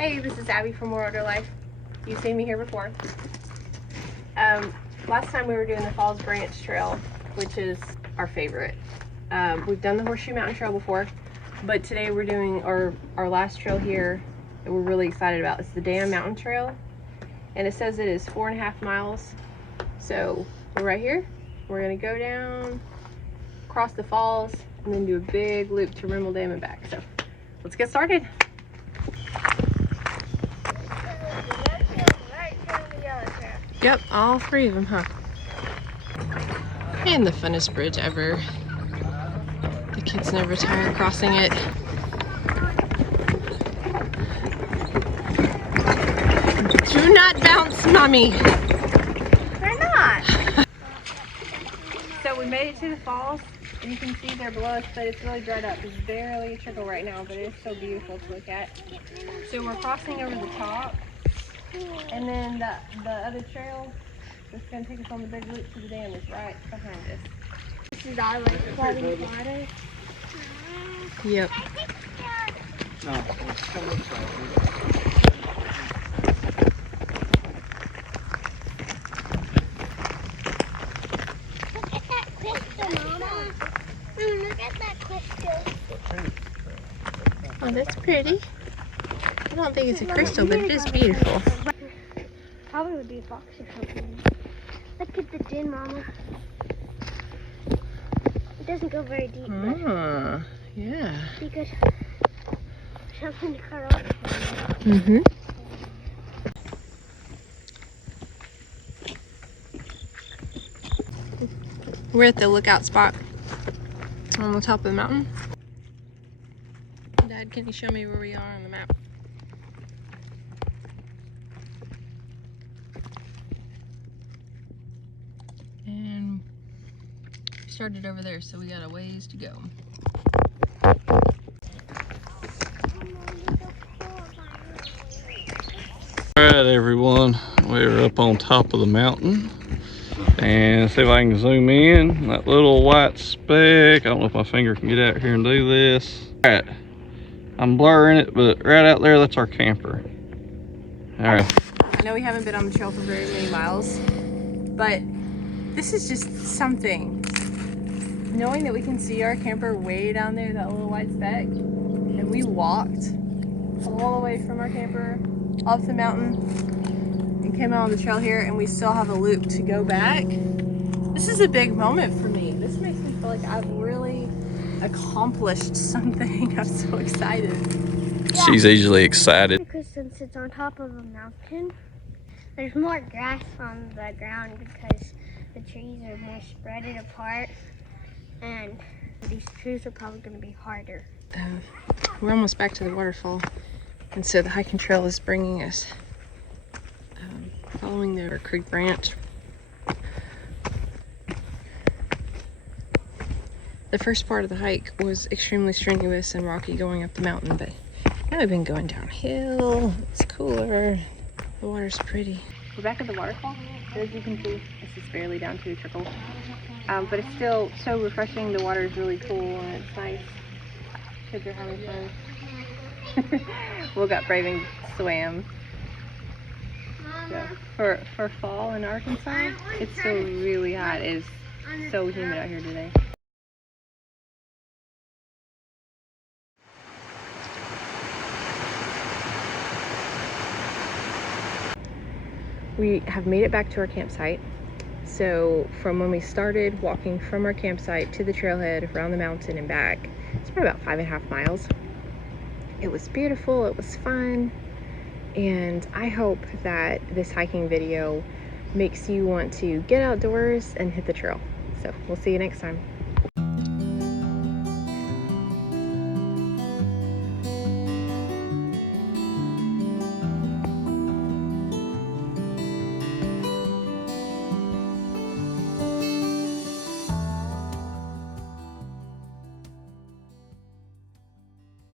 Hey, this is Abby from Wonderlife. You've seen me here before. Last time we were doing the Falls Branch Trail, which is our favorite. We've done the Horseshoe Mountain Trail before, but today we're doing our last trail here that we're really excited about. It's the Dam Mountain Trail, and it says it is 4.5 miles. So we're right here. We're gonna go down, cross the falls, and then do a big loop to Rimmel Dam and back. So let's get started. Yep, all three of them, huh? And the funnest bridge ever. The kids never tire crossing it. Do not bounce, mommy. They're not. So we made it to the falls, and you can see they're below us, but it's really dried up. There's barely a trickle right now, but it's so beautiful to look at. So we're crossing over the top, and then the other trail that's going to take us on the big loop to the dam is right behind us. This is all like flooding water. Yep. No, it's still looks like it. Look at that crystal, Mama. Look at that crystal. Oh, that's pretty. I don't think it's a crystal, but it is beautiful. Probably would be a box or something. Look at the din, Mama. It doesn't go very deep. Ah, yeah. Be good. Something to cut off. Mm-hmm. We're at the lookout spot on the top of the mountain. Dad, can you show me where we are on the map? And we started over there, so we got a ways to go. Alright everyone, we're up on top of the mountain. And see if I can zoom in. That little white speck. I don't know if my finger can get out here and do this. Alright. I'm blurring it, but right out there, that's our camper. Alright. I know we haven't been on the trail for very many miles, but this is just something. Knowing that we can see our camper way down there, that little white speck, and we walked all the way from our camper up the mountain and came out on the trail here, and we still have a loop to go back. This is a big moment for me. This makes me feel like I've really accomplished something. I'm so excited. Yeah. She's easily excited. Because since it's on top of a mountain, there's more grass on the ground because the trees are more spreaded apart, and these trees are probably going to be harder. We're almost back to the waterfall, and so the hiking trail is bringing us following the creek branch. The first part of the hike was extremely strenuous and rocky going up the mountain, but now we've been going downhill. It's cooler. The water's pretty. We're back at the waterfall. As you can see, it's just barely down to a trickle. But it's still so refreshing. The water is really cool and it's nice. Kids are having fun. Will got braving swam. So for fall in Arkansas, it's still really hot. It is so humid out here today. We have made it back to our campsite. So from when we started walking from our campsite to the trailhead around the mountain and back, it's probably about 5.5 miles. It was beautiful, it was fun, and I hope that this hiking video makes you want to get outdoors and hit the trail. So we'll see you next time.